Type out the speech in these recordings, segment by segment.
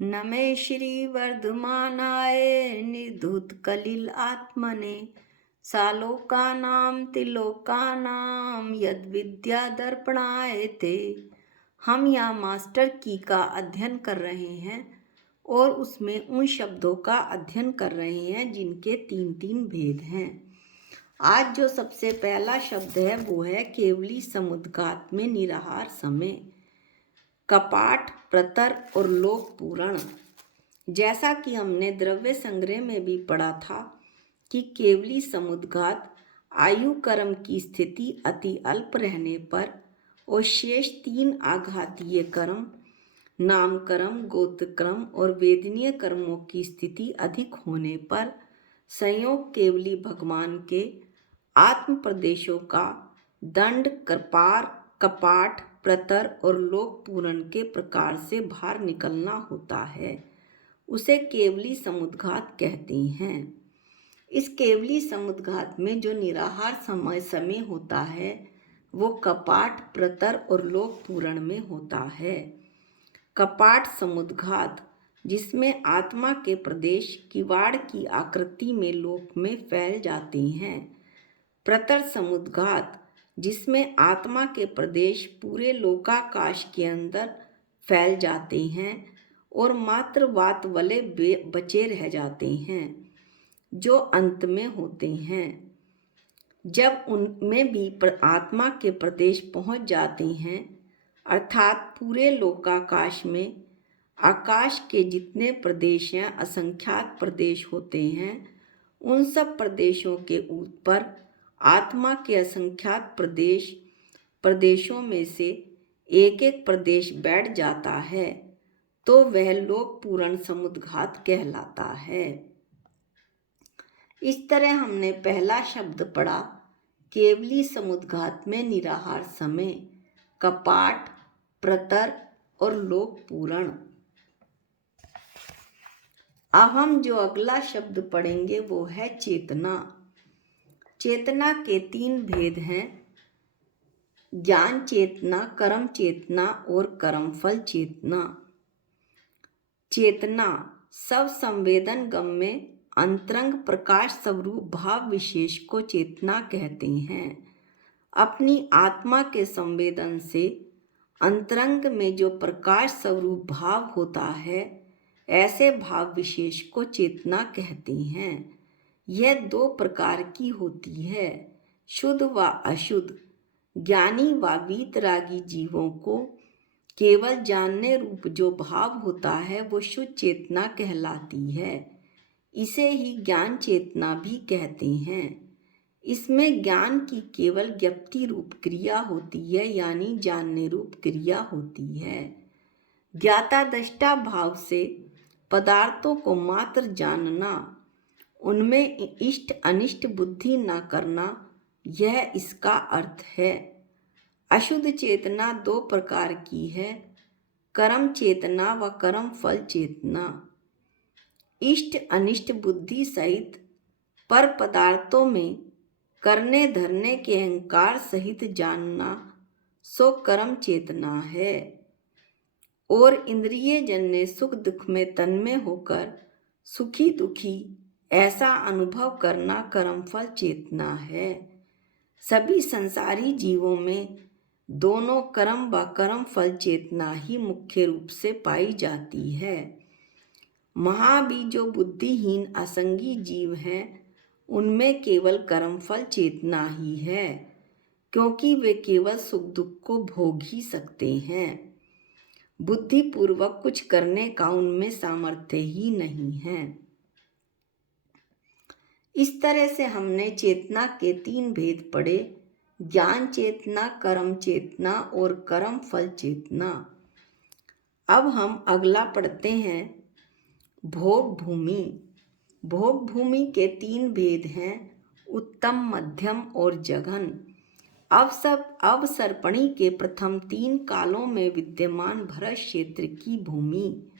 नमे श्री वर्धमानाय निर्धुत कलिल आत्मने सालोकानां तिलोकानां यद विद्या दर्पणाय ते। हम यहाँ मास्टर की का अध्ययन कर रहे हैं और उसमें उन शब्दों का अध्ययन कर रहे हैं जिनके तीन तीन भेद हैं। आज जो सबसे पहला शब्द है वो है केवली समुद्घात में निराहार समय, कपाट, प्रतर और लोक पूरण। जैसा कि हमने द्रव्य संग्रह में भी पढ़ा था कि केवली समुद्घात आयु कर्म की स्थिति अति अल्प रहने पर और शेष तीन आघातीय कर्म नाम कर्म, गोत्र कर्म और वेदनीय कर्मों की स्थिति अधिक होने पर संयोग केवली भगवान के आत्म प्रदेशों का दंड, कृपार, कपाट, प्रतर और लोक पूरण के प्रकार से बाहर निकलना होता है, उसे केवली समुद्घात कहते हैं। इस केवली समुद्घात में जो निराहार समय होता है वो कपाट, प्रतर और लोक पूरण में होता है। कपाट समुद्घात जिसमें आत्मा के प्रदेश किवाड़ की आकृति में लोक में फैल जाते हैं। प्रतर समुद्घात जिसमें आत्मा के प्रदेश पूरे लोकाकाश के अंदर फैल जाते हैं और मात्र वात वाले बचे रह जाते हैं जो अंत में होते हैं। जब उनमें भी आत्मा के प्रदेश पहुंच जाते हैं, अर्थात पूरे लोकाकाश में आकाश के जितने प्रदेश हैं, असंख्यात प्रदेश होते हैं, उन सब प्रदेशों के ऊपर आत्मा के असंख्यात प्रदेशों में से एक एक प्रदेश बैठ जाता है तो वह लोक पूर्ण समुद्घात कहलाता है। इस तरह हमने पहला शब्द पढ़ा केवली समुद्घात में निराहार समय, कपाट, प्रतर और लोक पूर्ण। अब हम जो अगला शब्द पढ़ेंगे वो है चेतना। चेतना के तीन भेद हैं, ज्ञान चेतना, कर्म चेतना और कर्मफल चेतना। चेतना सब संवेदन गम्य अंतरंग प्रकाश स्वरूप भाव विशेष को चेतना कहते हैं। अपनी आत्मा के संवेदन से अंतरंग में जो प्रकाश स्वरूप भाव होता है, ऐसे भाव विशेष को चेतना कहते हैं। यह दो प्रकार की होती है, शुद्ध व अशुद्ध। ज्ञानी व वीतरागी जीवों को केवल जानने रूप जो भाव होता है वो शुद्ध चेतना कहलाती है। इसे ही ज्ञान चेतना भी कहते हैं। इसमें ज्ञान की केवल ज्ञप्ति रूप क्रिया होती है, यानी जानने रूप क्रिया होती है। ज्ञाता दृष्टा भाव से पदार्थों को मात्र जानना, उनमें इष्ट अनिष्ट बुद्धि न करना, यह इसका अर्थ है। अशुद्ध चेतना दो प्रकार की है, कर्म चेतना व कर्म फल चेतना। इष्ट अनिष्ट बुद्धि सहित पर पदार्थों में करने धरने के अहंकार सहित जानना सो कर्म चेतना है। और इंद्रिय जन्य सुख दुख में तन्मय होकर सुखी दुखी ऐसा अनुभव करना कर्मफल चेतना है। सभी संसारी जीवों में दोनों कर्म व कर्म फल चेतना ही मुख्य रूप से पाई जाती है। महाबी जो बुद्धिहीन असंगी जीव हैं, उनमें केवल कर्मफल चेतना ही है, क्योंकि वे केवल सुख दुख को भोग ही सकते हैं। बुद्धिपूर्वक कुछ करने का उनमें सामर्थ्य ही नहीं है। इस तरह से हमने चेतना के तीन भेद पढ़े, ज्ञान चेतना, कर्म चेतना और कर्म फल चेतना। अब हम अगला पढ़ते हैं भोग भूमि। भोग भूमि के तीन भेद हैं, उत्तम, मध्यम और जघन। अवसर्पणी के प्रथम तीन कालों में विद्यमान भरत क्षेत्र की भूमि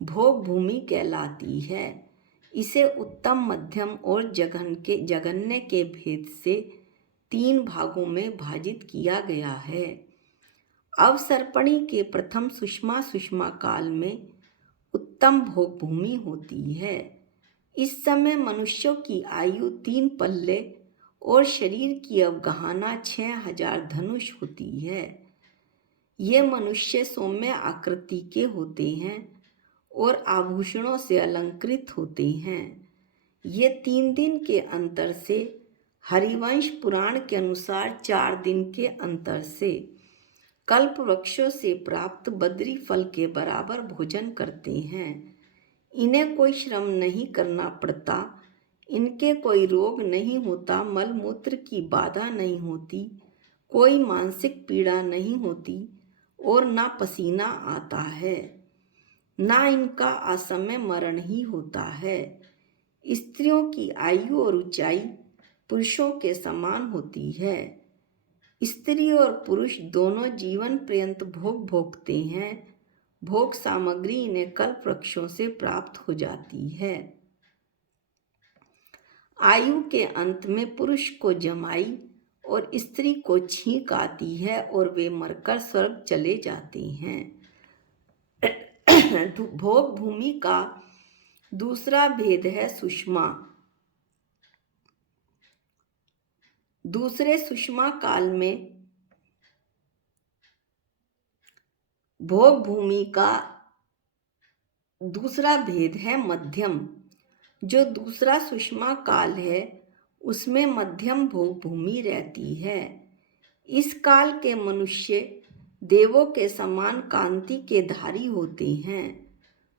भोग भूमि कहलाती है। इसे उत्तम, मध्यम और जघन्य के भेद से तीन भागों में भाजित किया गया है। अवसर्पणी के प्रथम सुषमा काल में उत्तम भोग भूमि होती है। इस समय मनुष्यों की आयु 3 पल्ले और शरीर की अवगाहना 6000 धनुष होती है। ये मनुष्य सौम्य आकृति के होते हैं और आभूषणों से अलंकृत होते हैं। ये 3 दिन के अंतर से, हरिवंश पुराण के अनुसार 4 दिन के अंतर से, कल्प वृक्षों से प्राप्त बद्री फल के बराबर भोजन करते हैं। इन्हें कोई श्रम नहीं करना पड़ता, इनके कोई रोग नहीं होता, मल मूत्र की बाधा नहीं होती, कोई मानसिक पीड़ा नहीं होती और ना पसीना आता है, ना इनका असमय मरण ही होता है। स्त्रियों की आयु और ऊंचाई पुरुषों के समान होती है। स्त्री और पुरुष दोनों जीवन पर्यंत भोग भोगते हैं। भोग सामग्री इन्हें कल्प वृक्षों से प्राप्त हो जाती है। आयु के अंत में पुरुष को जमाई और स्त्री को छींक आती है और वे मरकर स्वर्ग चले जाते हैं। भोग भूमि का दूसरा भेद है सुषमा। दूसरे सुषमा काल में भोग भूमि का दूसरा भेद है मध्यम। जो दूसरा सुषमा काल है उसमें मध्यम भोग भूमि रहती है। इस काल के मनुष्य देवों के समान कांति के धारी होते हैं।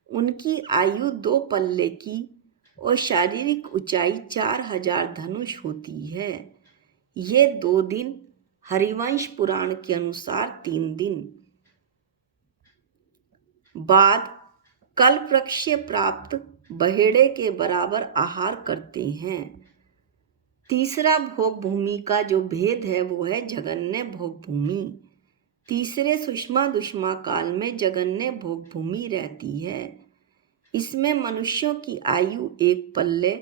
उनकी आयु 2 पल्ले की और शारीरिक ऊंचाई 4000 धनुष होती है। ये 2 दिन, हरिवंश पुराण के अनुसार 3 दिन बाद कल्प वृक्ष से प्राप्त बहेड़े के बराबर आहार करते हैं। तीसरा भोग भूमि का जो भेद है वो है जगन्य भोग भूमि। तीसरे सुषमा दुष्मा काल में जगन्य भोग भूमि रहती है। इसमें मनुष्यों की आयु 1 पल्ले,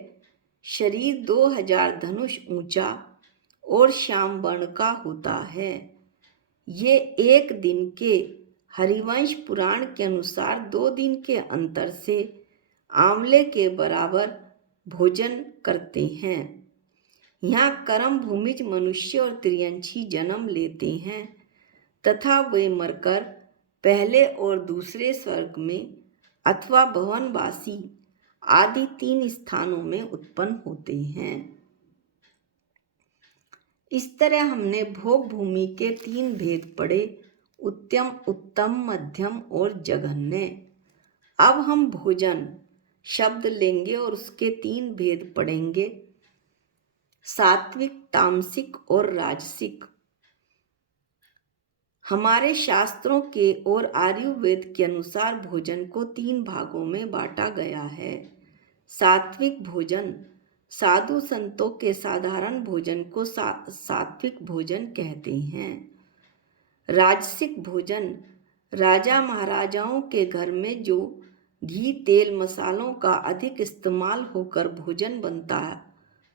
शरीर 2000 धनुष ऊंचा और श्याम वर्ण का होता है। ये 1 दिन के, हरिवंश पुराण के अनुसार 2 दिन के अंतर से आंवले के बराबर भोजन करते हैं। यहाँ कर्म भूमिज मनुष्य और त्रियंशी जन्म लेते हैं तथा वे मरकर पहले और दूसरे स्वर्ग में अथवा भवनवासी आदि 3 स्थानों में उत्पन्न होते हैं। इस तरह हमने भोग भूमि के 3 भेद पढ़े, उत्तम, उत्तम, मध्यम और जघन्य। अब हम भोजन शब्द लेंगे और उसके 3 भेद पढ़ेंगे, सात्विक, तामसिक और राजसिक। हमारे शास्त्रों के और आयुर्वेद के अनुसार भोजन को 3 भागों में बांटा गया है। सात्विक भोजन, साधु संतों के साधारण भोजन को सात्विक भोजन कहते हैं। राजसिक भोजन, राजा महाराजाओं के घर में जो घी, तेल, मसालों का अधिक इस्तेमाल होकर भोजन बनता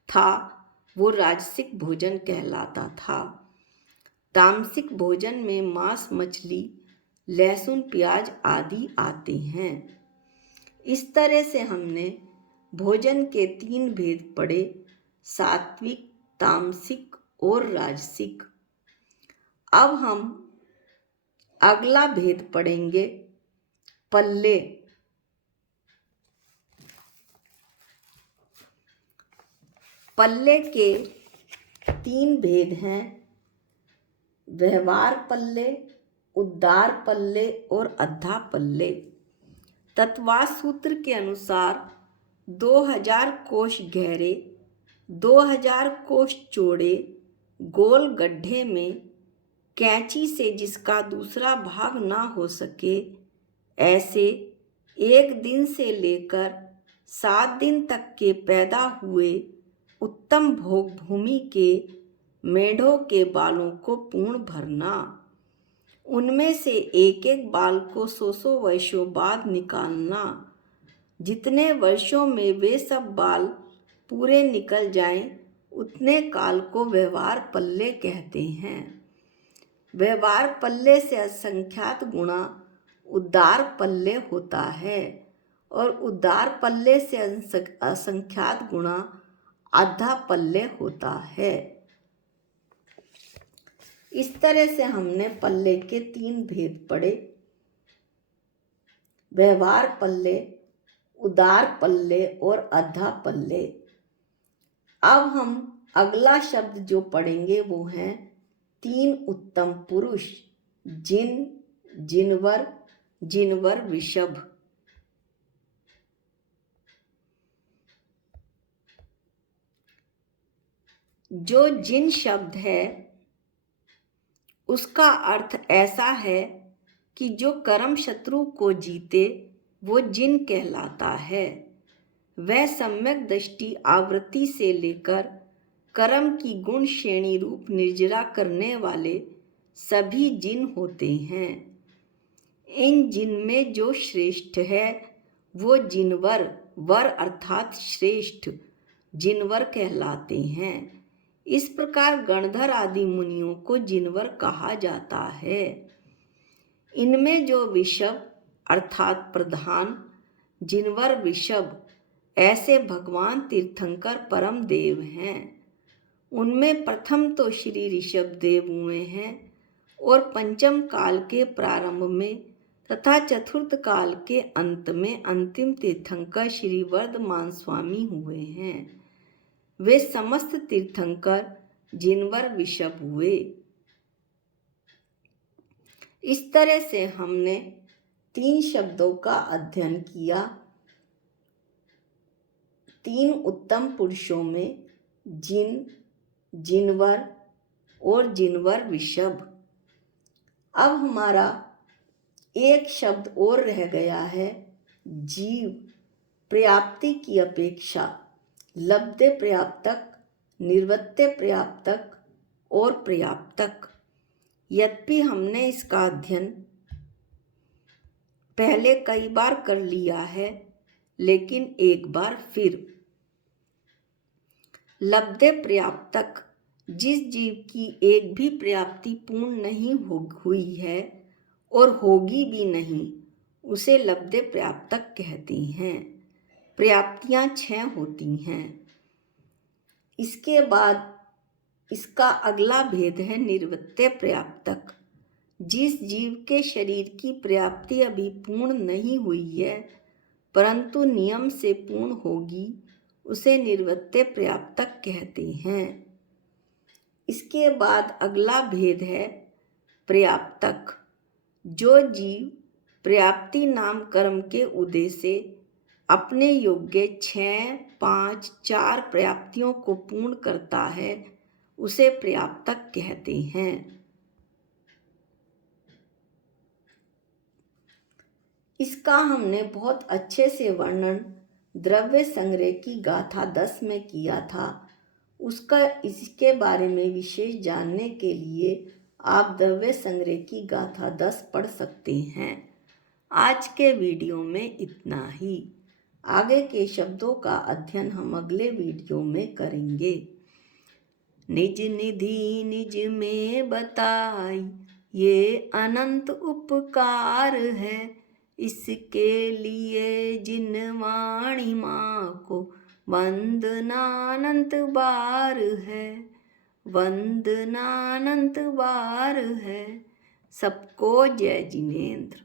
था वो राजसिक भोजन कहलाता था। तामसिक भोजन में मांस, मछली, लहसुन, प्याज आदि आते हैं। इस तरह से हमने भोजन के 3 भेद पढ़े, सात्विक, तामसिक और राजसिक। अब हम अगला भेद पढ़ेंगे, पल्ले। पल्ले के 3 भेद हैं, व्यवहार पल्ले, उद्धार पल्ले और अद्धा पल्ले। तत्वास सूत्र के अनुसार 2000 कोष गहरे, 2000 कोष चौड़े, गोल गड्ढे में कैंची से जिसका दूसरा भाग ना हो सके, ऐसे 1 दिन से लेकर 7 दिन तक के पैदा हुए उत्तम भोग भूमि के मेढ़ों के बालों को पूर्ण भरना। उनमें से एक एक बाल को 100 वर्षों बाद निकालना। जितने वर्षों में वे सब बाल पूरे निकल जाएं, उतने काल को व्यवहार पल्ले कहते हैं। व्यवहार पल्ले से असंख्यात गुणा उद्धार पल्ले होता है। और उदार पल्ले से असंख्यात गुणा आधा पल्ले होता है। इस तरह से हमने पल्ले के 3 भेद पढ़े, व्यवहार पल्ले, उदार पल्ले और आधा पल्ले। अब हम अगला शब्द जो पढ़ेंगे वो है 3 उत्तम पुरुष, जिन, जिनवर, जिनवर वृषभ। जो जिन शब्द है उसका अर्थ ऐसा है कि जो कर्म शत्रु को जीते वो जिन कहलाता है। वह सम्यक दृष्टि आवृत्ति से लेकर कर्म की गुण श्रेणी रूप निर्जरा करने वाले सभी जिन होते हैं। इन जिन में जो श्रेष्ठ है वो जिनवर, वर अर्थात श्रेष्ठ, जिनवर कहलाते हैं। इस प्रकार गणधर आदि मुनियों को जिनवर कहा जाता है। इनमें जो विषभ अर्थात प्रधान, जिनवर विषभ, ऐसे भगवान तीर्थंकर परम देव हैं। उनमें प्रथम तो श्री ऋषभ देव हुए हैं और पंचम काल के प्रारंभ में तथा चतुर्थ काल के अंत में अंतिम तीर्थंकर श्री वर्धमान स्वामी हुए हैं। वे समस्त तीर्थंकर जिनवर विषभ हुए। इस तरह से हमने 3 शब्दों का अध्ययन किया। 3 उत्तम पुरुषों में जिन, जिनवर और जिनवर वृषभ। अब हमारा एक शब्द और रह गया है, जीव। पर्याप्ति की अपेक्षा लब्धे पर्याप्तक, निर्वृत्ते पर्याप्तक और पर्याप्तक। यद्यपि हमने इसका अध्ययन पहले कई बार कर लिया है, लेकिन एक बार फिर। लब्धे पर्याप्तक, जिस जीव की एक भी पर्याप्ति पूर्ण नहीं हुई है और होगी भी नहीं, उसे लब्धे पर्याप्तक कहते हैं। पर्याप्तियां 6 होती हैं। इसके बाद इसका अगला भेद है निर्वृत्ते पर्याप्तक। जिस जीव के शरीर की पर्याप्ति अभी पूर्ण नहीं हुई है परंतु नियम से पूर्ण होगी, उसे निर्वृत्ते पर्याप्तक कहते हैं। इसके बाद अगला भेद है पर्याप्तक। जो जीव पर्याप्ति नाम कर्म के उदय से अपने योग्य 6, 5, 4 पर्याप्तियों को पूर्ण करता है उसे पर्याप्तक कहते हैं। इसका हमने बहुत अच्छे से वर्णन द्रव्य संग्रह की गाथा 10 में किया था। इसके बारे में विशेष जानने के लिए आप द्रव्य संग्रह की गाथा 10 पढ़ सकते हैं। आज के वीडियो में इतना ही। आगे के शब्दों का अध्ययन हम अगले वीडियो में करेंगे। निज निधि निज में बताई, ये अनंत उपकार है। इसके लिए जिन वाणी माँ को वंदनानंत बार है, वंदनानंत बार है। सबको जय जिनेंद्र।